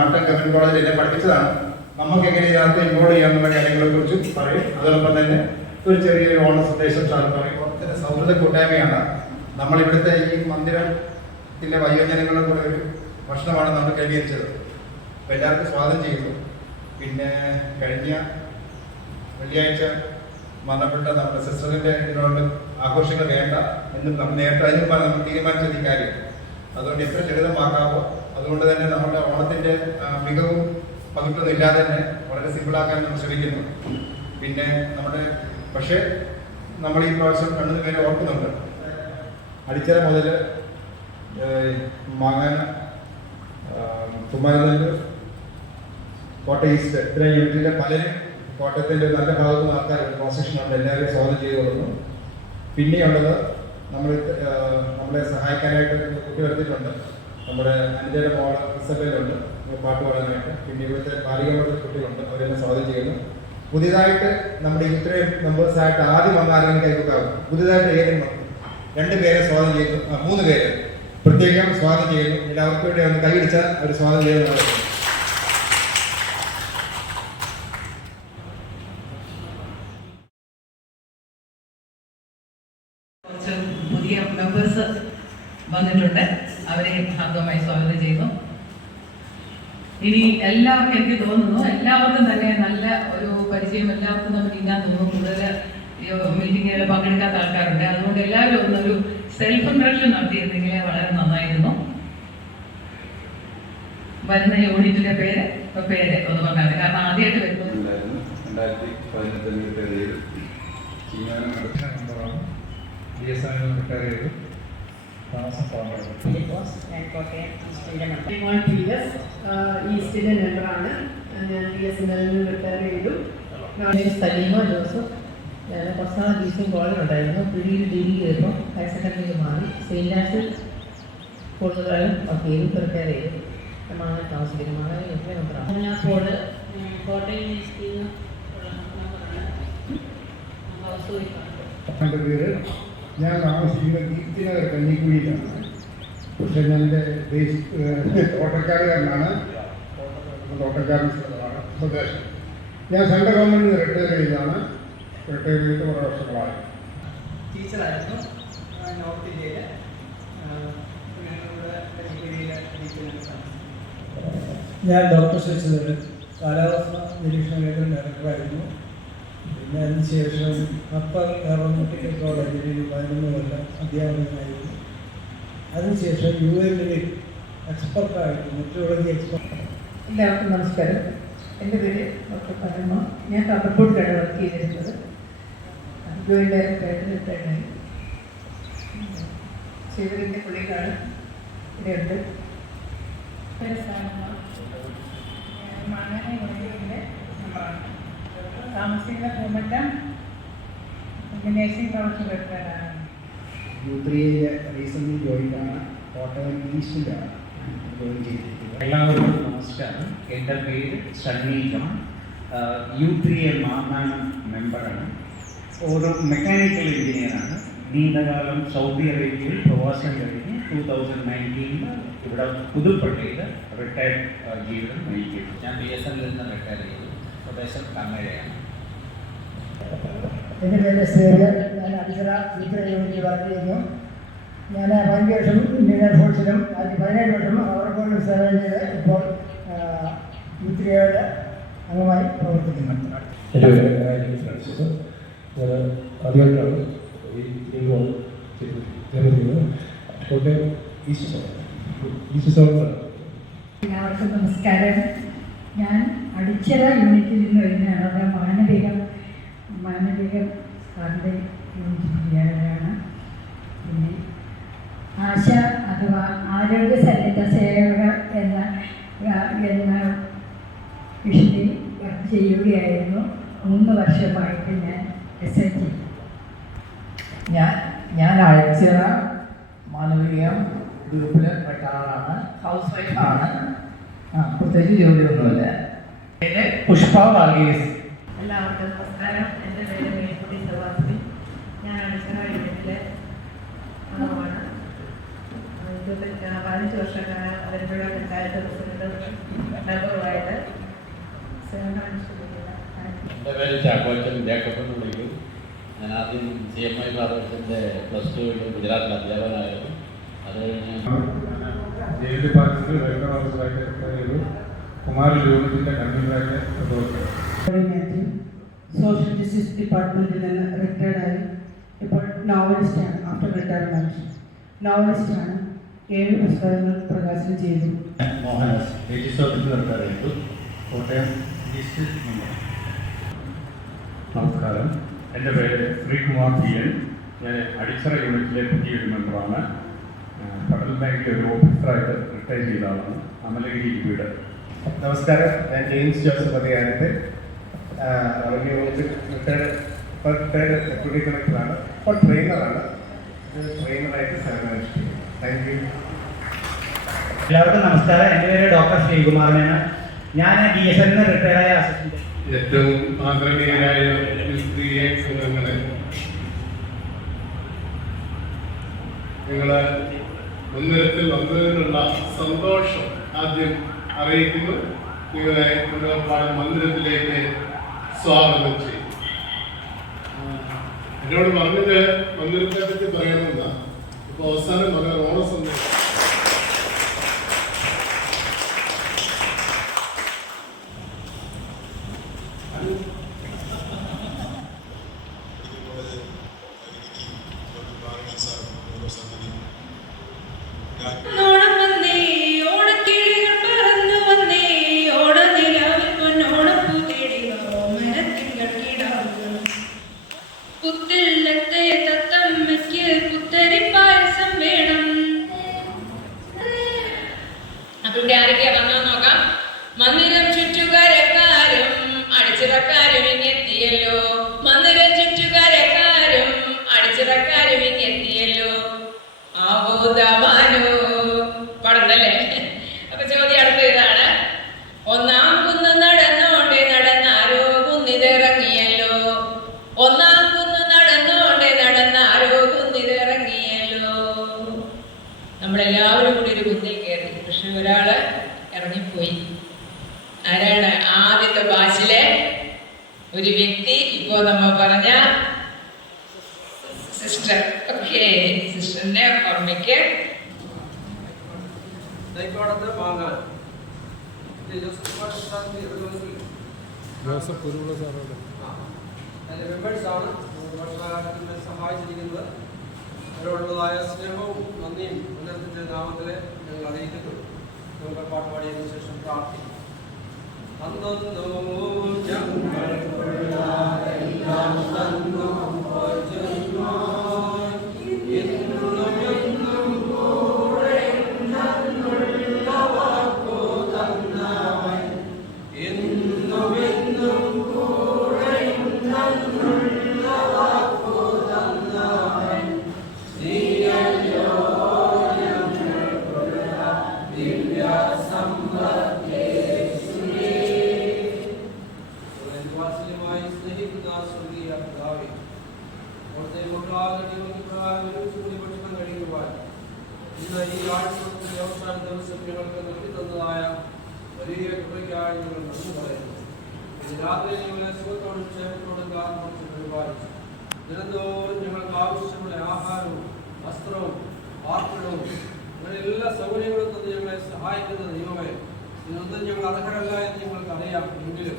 നാട്ടൻ government കോളേജിൽ എന്നെ പഠിപ്പിച്ചതാണ്. നമുക്ക് എങ്ങനെ ഇതിനകത്ത് ഇൻവോൾവ് ചെയ്യാമെന്നുള്ള കാര്യങ്ങളെ കുറിച്ച് പറയും. അതോടൊപ്പം തന്നെ ഒരു ചെറിയൊരു ഓണ സന്ദേശം സാർ പറയും കുറച്ചൊരു സൗഹൃദ കൂട്ടായ്മയാണ്. നമ്മളിവിടുത്തെ ഈ മന്ദിരത്തിലെ വയോജനങ്ങളുടെ കൂടെ ഒരു ഭക്ഷണമാണ് നമ്മൾ ക്രമീകരിച്ചത് എല്ലാവർക്കും സ്വാഗതം ചെയ്യുന്നു. പിന്നെ കഴിഞ്ഞ വെള്ളിയാഴ്ച മരണപ്പെട്ട നമ്മുടെ സിസ്റ്ററിന്റെ ഇതിനോട് ആഘോഷങ്ങൾ വേണ്ട എന്ന് നമ്മൾ നേരത്തെ അതിന് നമ്മൾ തീരുമാനിച്ചത് ഈ കാര്യം. അതുകൊണ്ട് എത്ര ലളിതമാക്കാവോ? അതുകൊണ്ട് തന്നെ നമ്മുടെ ഓണത്തിന്റെ മികവും പകുത്തൊന്നും ഇല്ലാതെ തന്നെ വളരെ സിമ്പിളാക്കാൻ നമ്മൾ ശ്രമിക്കുന്നു. പിന്നെ നമ്മുടെ പക്ഷേ നമ്മൾ ഈ പ്രാവശ്യം രണ്ടു പേരെ ഓർക്കുന്നുണ്ട്. അടിച്ചര മുതൽ മാങ്ങാന തുമ്മാനൂർ കോട്ട ഈസ്റ്റ് ഇത്രയും യൂണിറ്റിലെ പലരും കോട്ടയത്തിന്റെ നല്ല ഭാഗത്തു നിന്ന് ആൾക്കാർ പ്രോസിഷനുണ്ട് എല്ലാവരെയും സ്വാഗതം ചെയ്തു കൊടുക്കുന്നു. പിന്നെയുള്ളത് നമ്മൾ നമ്മളെ സഹായിക്കാനായിട്ട് കുട്ടി വരുത്തിയിട്ടുണ്ട്. നമ്മുടെ അഞ്ചേടെ മോളെ ഇസബേലുണ്ട് പാട്ട് പാടാനായിട്ട്. പിന്നെ ഇവിടുത്തെ ബാലികകളുടെ കുട്ടികളുണ്ട്. അവരെല്ലാം സ്വാഗതം ചെയ്യുന്നു. പുതിയതായിട്ട് നമ്മുടെ ഇത്രയും മെമ്പേഴ്സായിട്ട് ആദ്യം വന്ന ആരെങ്കിലും കൈവക്കാവും പുതിയതായിട്ട് ഏതെങ്കിലും രണ്ട് പേരെ സ്വാഗതം ചെയ്യുന്നു. മൂന്ന് പേര്. പ്രത്യേകം സ്വാഗതം ചെയ്യുന്നു. എല്ലാവർക്കും വേണ്ടി ഒന്ന് കൈയടിച്ചാൽ അവർ സ്വാഗതം ചെയ്യുന്നതാണ് ഇനി എല്ലാവർക്കും എനിക്ക് തോന്നുന്നു എല്ലാവർക്കും തന്നെ നല്ല ഒരു പരിചയം എല്ലാവർക്കും നമുക്ക് ഇല്ലാൻ തോന്നുന്നു. കൂടുതൽ മീറ്റിങ്ങിൽ പങ്കെടുക്കാത്ത ആൾക്കാരുണ്ട്. അതുകൊണ്ട് എല്ലാവരും ഒന്നൊരു സെൽഫ് ഇൻട്രഡക്ഷൻ നടത്തിയിരുന്നെങ്കിൽ വളരെ നന്നായിരുന്നു. വരുന്ന യൂണിറ്റിന്റെ പേര് പേര് ഒന്ന് പറഞ്ഞാൽ കാരണം ആദ്യമായിട്ട് വരുന്നത്. ഉണ്ടായിരുന്നു. രണ്ടായിരത്തി പതിനെട്ടിൽ റിട്ടയർ ചെയ്തു. നമ്പറാണ് ഞാൻ കോട്ടയം ഈസ്റ്റിന്റെ മെമ്പറാണ് ഞാൻ ബി എസ് എൻ എല്ലിൽ റിട്ടയർ ചെയ്തു സലീമ ജോസഫ് ഞാൻ കുറച്ചാൾ കോളേജ് ഉണ്ടായിരുന്നു പിടിയിൽ ഡിഗ്രി ചെയ്തപ്പോൾ ഹയർ സെക്കൻഡറിയിൽ മാറി സെയിന്റ് ആൻസിൽ കൂടുതലും വർക്ക് പ്രിപ്പയർ ചെയ്തു മാങ്ങാൻ താമസിക്കുന്നു മാങ്ങാൻ എത്ര മെമ്പറാണ് അതിനകത്തോട് കോട്ടയം ഈസ്റ്റിൽ ഉള്ള മെമ്പറാണ് ഹൗസ് വൈഫാണ് എന്റെ പേര് ഞാൻ താമസിക്കുന്ന കീർത്തിനഗർ കഞ്ഞിക്കുഴിയിലാണ് പക്ഷേ ഞാൻ എന്റെ തോട്ടക്കാരുകാരനാണ്. തോട്ടക്കാരൻ. സ്ഥലമാണ് സ്വദേശം. ഞാൻ സെൻട്രൽ ഗവൺമെന്റിൽ നിന്ന് റിട്ടയർ ചെയ്താണ് റിട്ടയർ ചെയ്തിട്ട് കുറേ വർഷങ്ങളായി. ടീച്ചറായിരുന്നു നോർത്ത് ഇന്ത്യയിലെ ഞങ്ങളുടെ കഞ്ഞിക്കുഴിയിൽ ടീച്ചറാണ് ഞാൻ ഡോക്ടർ ശശിധരൻ കാലാവസ്ഥ നിരീക്ഷണ കേന്ദ്രം ഡയറക്ടറായിരുന്നു. പിന്നെ അതിനുശേഷം അപ്പർ എയറോനോട്ടിക്കൽ കോളേജിൽ പതിനൊന്ന് കൊല്ലം അധ്യാപകനായിരുന്നു. അതിനുശേഷം യു എല്ലിൽ എക്സ്പെർട്ടായിട്ട് മെട്രോളജി എക്സ്പെർട്ട് എല്ലാവർക്കും നമസ്കാരം. എന്റെ പേര് ഡോക്ടർ പരമ. ഞാൻ കടപ്പൂട്ടിലാണ് വർക്ക് ചെയ്തിരുന്നത്. ഡയറക്ടറായിട്ട് റിട്ടയർഡായി ശിവരിന്റെ പുള്ളിക്കാണ് ഇവിടെയുണ്ട് താമസിക്കുന്ന പൂമറ്റം നേഴ്സിംഗ് കൗൺസിൽ റിട്ടയർഡാണ് യു ത്രീയിലെ റീസെന്റ് ജോയിന്റാണ് കോട്ടയം ഈസ്റ്റിലാണ് ജോയിൻ ചെയ്തിരിക്കുന്നത്. എല്ലാവർക്കും നമസ്കാരം. എന്റെ പേര് John U three A Mamanam മെമ്പറാണ്. ഒരു മെക്കാനിക്കൽ എഞ്ചിനീയറാണ് നീണ്ടകാലം സൗദി അറേബ്യയിൽ പ്രവാസം കഴിഞ്ഞ് ടൂ തൗസൻഡ് നയന്റീനിൽ ഇവിടെ പുതുപ്പള്ളിയിൽ റിട്ടയർഡ് ജീവിതം നയിക്കുന്നു. ഞാൻ ബി എസ് എന്നിൽ നിന്ന് റിട്ടയർ ചെയ്തു. സ്വദേശം കണ്ണഴയാണ്. എന്റെ പേര് സേവ്യർ ഞാൻ ടീച്ചർ യൂണിറ്റിൽ വർക്ക് ചെയ്യുന്നു. ഞാൻ പതിനഞ്ച് വർഷം ഇന്ത്യൻ എയർഫോഴ്സിലും ആദ്യം പതിനേഴ് വർഷം അവർക്കോടും സേവനം ചെയ്ത് ഇപ്പോൾ യുത്തിരിയുടെ അംഗമായി പ്രവർത്തിക്കുന്നുണ്ട്. എന്റെ പേര് രാജീവ് ഫ്രാൻസിസ് ഞാൻ ആദ്യമായിട്ടാണ് ഈ ടീം ചെയ്യുന്നത് കോട്ടയം ഈസ്റ്റ് സോൺ ഈസ്റ്റ് സോണിലാണ് എല്ലാവർക്കും നമസ്കാരം. ഞാൻ അടിച്ചറ യൂണിറ്റിൽ നിന്ന് വരുന്നതാണ്. അവിടെ മാനവികം മാനവികം സാറിന്റെ പിന്നെ ആശ അഥവാ ആരോഗ്യ സന്നദ്ധ സേവക എന്ന എന്ന വിഷയത്തിൽ വർക്ക് ചെയ്യുകയായിരുന്നു. മൂന്ന് വർഷമായിട്ട് ഞാൻ എസ് എൻ ജി ഞാൻ ഞാൻ അയച്ചിറ മാനവികം ഗ്രൂപ്പിൽ പെട്ട ആളാണ്. ഹൗസ് വൈഫാണ് പ്രത്യേകിച്ച് ജോലിയൊന്നുമില്ല പുഷ്പ വർഗീസ്. എൻ്റെ പേര് ചാക്കോച്ചൻ ജേക്കബ് എന്ന് വിളിക്കും ഞാൻ ആദ്യം C M I ഫാദർസിൻ്റെ plus two ഗുജറാത്തിൽ അധ്യാപകനായിരുന്നു അത് കഴിഞ്ഞ് ജയിൽ ഡിപ്പാർട്ട്മെൻറ്റിൽ വെൽഫെയർ ഓഫീസറായിട്ട് ചെയ്തു കുമാര യൂണിറ്റിൻ്റെ കൺവീനറായിട്ട് പ്രവർത്തിച്ചു മാത്യു സോഷ്യൽ ജസ്റ്റിസ് ഡിപ്പാർട്ട്മെൻറ്റിൽ നിന്ന് റിട്ടയർഡായി ഇപ്പോൾ നോവലിസ്റ്റാണ് ആഫ്റ്റർ റിട്ടയർമെൻറ്റ് നോവലിസ്റ്റാണ് ഏഴ് പുസ്തകങ്ങൾ പ്രകാശനം ചെയ്തു മോഹനസ് രജിസ്റ്റർ ഓഫീസിൽ റിട്ടയർ കോട്ടയം ഡിസ്ട്രിക്ട് മെമ്പർ നമസ്കാരം. എന്റെ പേര് ശ്രീകുമാർ പി എൻ. ഞാൻ അടിച്ചറ യൂണിറ്റിലെ പുതിയൊരു മെമ്പറാണ്. ഫെഡറൽ ബാങ്കിലെ ഒരു ഓഫീസറായിട്ട് റിട്ടയർ ചെയ്ത ആളാണ്. അമലഗിരി വീട് നമസ്കാരം. ഞാൻ ജെയിംസ് ജോസഫ് അധികാരത്തെ റവന്യൂ റിട്ടയർഡ് ഡെപ്യൂട്ടി കളക്ടറാണ്. ഇപ്പോൾ ട്രെയിനറാണ്. ട്രെയിനറായിട്ട് സേവനമനുഷ്ഠിക്കുന്നു താങ്ക് യു. എല്ലാവർക്കും നമസ്കാരം. എന്റെ പേര് ഡോക്ടർ ശ്രീകുമാരനാണ് ഞാൻ ബി എസ് എൻ റിട്ടയർഡായ ഏറ്റവും ആദരണീയരായ സ്ത്രീയെ സുഖങ്ങളെ. നിങ്ങൾ മുൻനിരത്തിൽ വന്നതിനുള്ള സന്തോഷം ആദ്യം അറിയിക്കുന്നു. നിങ്ങളെ മുന്നോപ്പാട് മന്ദിരത്തിലേക്ക് സ്വാഗതം ചെയ്യും. എന്നോട് പറഞ്ഞത് മന്ദിരത്തെ പറ്റി പറയണമെന്ന ഇപ്പൊ അവസാനം പറഞ്ഞ ഓണസന്ദേശം അപ്പൊ ഇവിടെ നോക്കാം? മന്ദിരം ചുറ്റുകാരക്കാരും അടിച്ചിറക്കാരും മന്ദിരം ഇറങ്ങിപ്പോയി. ആരാണ് ആദ്യത്തെ ബാച്ചിലെ ഒരു വ്യക്തി? ഇപ്പോ നമ്മ പറഞ്ഞ സിസ്റ്റർ. ഓക്കെ സിസ്റ്ററിന്റെ ഓർമ്മയ്ക്ക് സഹായിച്ചിരിക്കുന്നത്. അവരോടുള്ളതായ സ്നേഹവും നന്ദിയും അദ്ദേഹത്തിന്റെ നാമത്തിലെ ഞങ്ങൾ അറിയിക്കുന്നു. നമുക്ക് പാട്ട് காட்டி வந்தோம் ஜங்கள் கொள்ளாத ദിനന്തോറും ഞങ്ങൾക്ക് ആവശ്യമുള്ള ആഹാരവും വസ്ത്രവും പാർപ്പിടവും അങ്ങനെ എല്ലാ സൗകര്യങ്ങളും തന്നെ ഞങ്ങളെ സഹായിക്കുന്ന ദൈവമേ ഇതൊന്നും ഞങ്ങൾ അർഹരല്ല എന്ന് ഞങ്ങൾക്ക് അറിയാം എങ്കിലും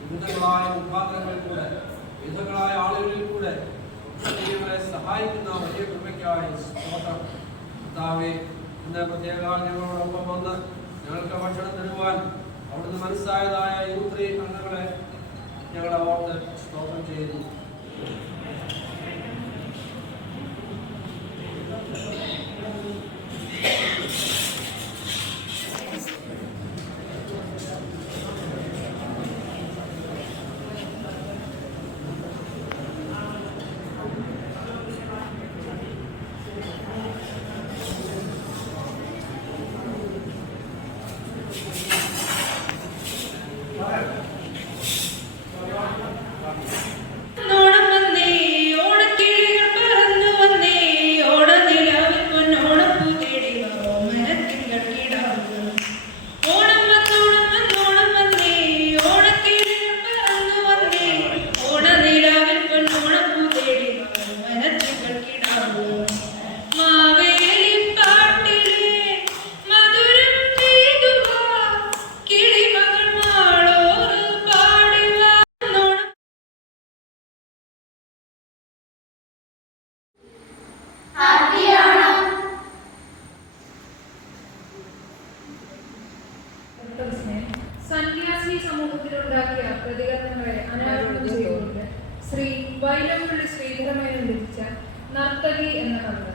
വിവിധങ്ങളായ മുഖാന്തരങ്ങളിൽ കൂടെ വിവിധങ്ങളായ ആളുകളിൽ കൂടെ ഞങ്ങളെ സഹായിക്കുന്ന വലിയ കൃപയ്ക്കായി സ്തോത്രം. കർത്താവേ ഇന്ന് പ്രത്യേക ഞങ്ങളോടൊപ്പം വന്ന് ഞങ്ങൾക്ക് ഭക്ഷണം തരുവാൻ അവിടുന്ന് മനസ്സായതായ യൂത്രി അംഗങ്ങളെ ഞങ്ങളെ ഓർത്ത് സ്തോത്രം ചെയ്യുന്നു. സന്യാസി സമൂഹത്തിലുണ്ടാക്കിയ പ്രതികരണങ്ങളെ അനാവരണം ചെയ്തുകൊണ്ട് ശ്രീ വൈലമ്പുള്ളി ശ്രീധരമേനോൻ രചിച്ച നർത്തകി എന്ന കവിത.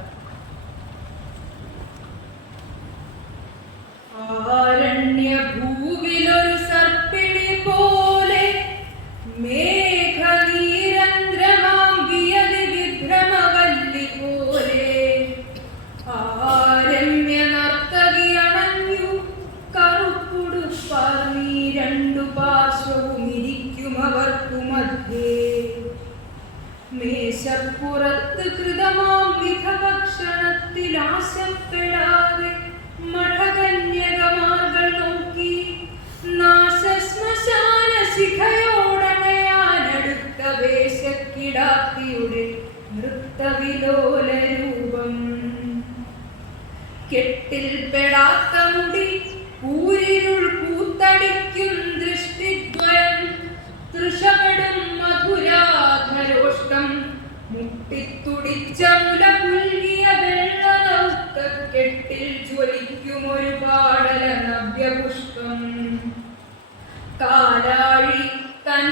കാലാഴി തൻ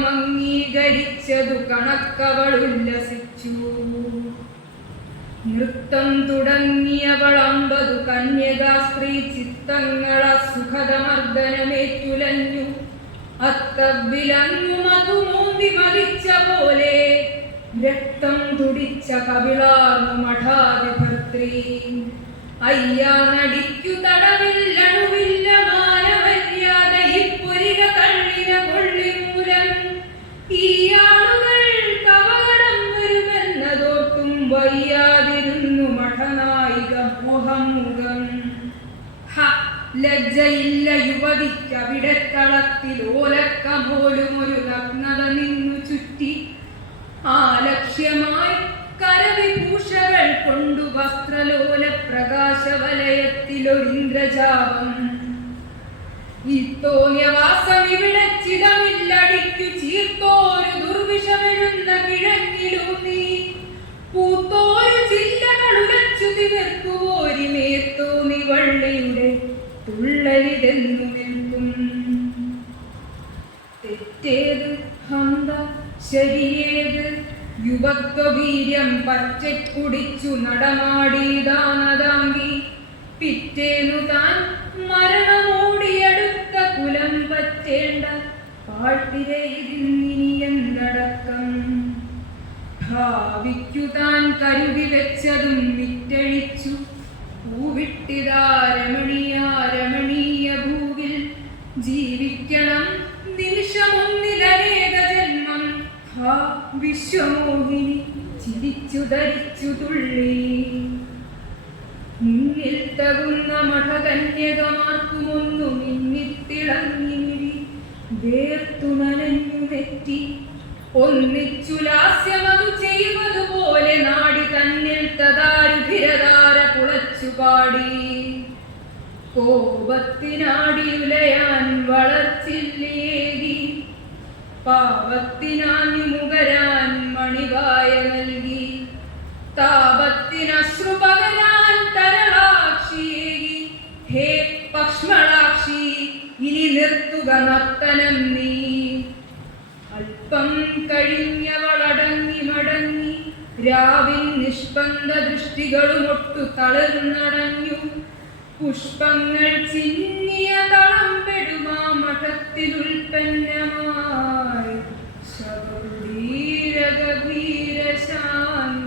നൃത്തം അംഗീകരിച്ചതു കണക്കവൾ ഉല്ലസിച്ചു നൃത്തം തുടങ്ങിയവൾ അമ്പതു കന്യകാ സ്ത്രീ ചിത്തങ്ങള സുഖതമർദ്ദനമേറ്റുലഞ്ഞു അത്തവിലങ്ങു മധുമൂന്തി മരിച്ച പോലെ രക്തം തുടിച്ച കവിളാർന്നു മഠാധിപത്രി അയ്യാ നടിക്കു തടവില്ലണുവില്ല വയ്യാതിരുന്നു മഠനായിക മുഖമുഖം. ഹ ലജ്ജയില്ല യുവതിക്കവിടെ തളത്തിൽ ഓലക്ക ഒരു നഗ്നത നിന്നു ചുറ്റി. ആ ലക്ഷ്യമായി കരവിഭൂഷകൾ കൊണ്ടു വസ്ത്രലോല പ്രകാശവലയത്തിലൊരിന്ദ്രജാപം ഇത്തോന്യവാസം ഇവിടെ ചിതമില്ലടിക്കു ചീർത്തോരു ദുർവിഷമെഴുന്ന കിഴങ്ങിലൂന്നി. പൂത്തോരു നിൽക്കും. ശരിയേത് യുവത്വവീര്യം പച്ചക്കുടിച്ചു നടമാടിയതാനതാങ്കി പിറ്റേന്നു താൻ മരണമോടിയടുത്ത കുലം പറ്റേണ്ട പാട്ടിരയിനി എന്തടക്കം ഭാവിക്കു താൻ കരുതി വെച്ചതും വിറ്റഴിച്ചു. പൂവിട്ടിതാ രമണീയ രമണീയ ഭൂവിൽ ജീവിക്കണം. നിമിഷമൊന്നിലനേക ജന്മം. വിശ്വമോഹിനി ചിരിച്ചു ധരിച്ചു തുള്ളി. മുന്നിൽ തകുന്ന മഠകന്യകമാർക്കുമൊന്നു മിന്നിത്തിളങ്ങി വേർത്തു നനഞ്ഞു ഒന്നിച്ചു ലാസ്യമതു ചെയ്യുന്നതുപോലെ നാടി തന്നിൽ തദാരുഭിരതാര കുളച്ചു പാടി. കോപത്തിനാടിയുലയാൻ വളർച്ചില്ലേകി പാപത്തിനാഞ്ഞു മുകരാൻ മണിവായ നൽകി. താപത്തിനശ്രു പകരാൻ തരളാക്ഷിയേകി. ഹേ പക്ഷ്മളാക്ഷി ഇനി നിർത്തുക നർത്തനം നീ. അല്പം കഴിഞ്ഞവളടങ്ങി മടങ്ങി രാവിൻ നിഷ്പന്ദ ദൃഷ്ടികളുമൊട്ടു തളർന്നടഞ്ഞു പുഷ്പങ്ങൾ ചിന്നിയ തളം പെടുമാ മഠത്തിൽ ഉൽപ്പന്നമായി. ശബരീരഗഭീര ശാന്തി